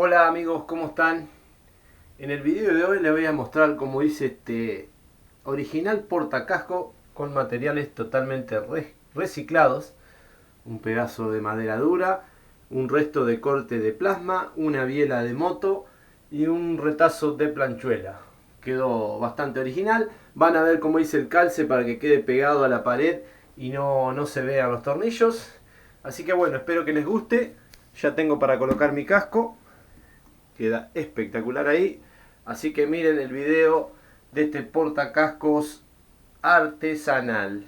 Hola amigos, ¿cómo están? En el video de hoy les voy a mostrar cómo hice este original portacasco con materiales totalmente reciclados. Un pedazo de madera dura, un resto de corte de plasma, una biela de moto y un retazo de planchuela. Quedó bastante original. Van a ver cómo hice el calce para que quede pegado a la pared y no se vean los tornillos. Así que bueno, espero que les guste. Ya tengo para colocar mi casco. Queda espectacular ahí. Así que miren el video de este portacascos artesanal.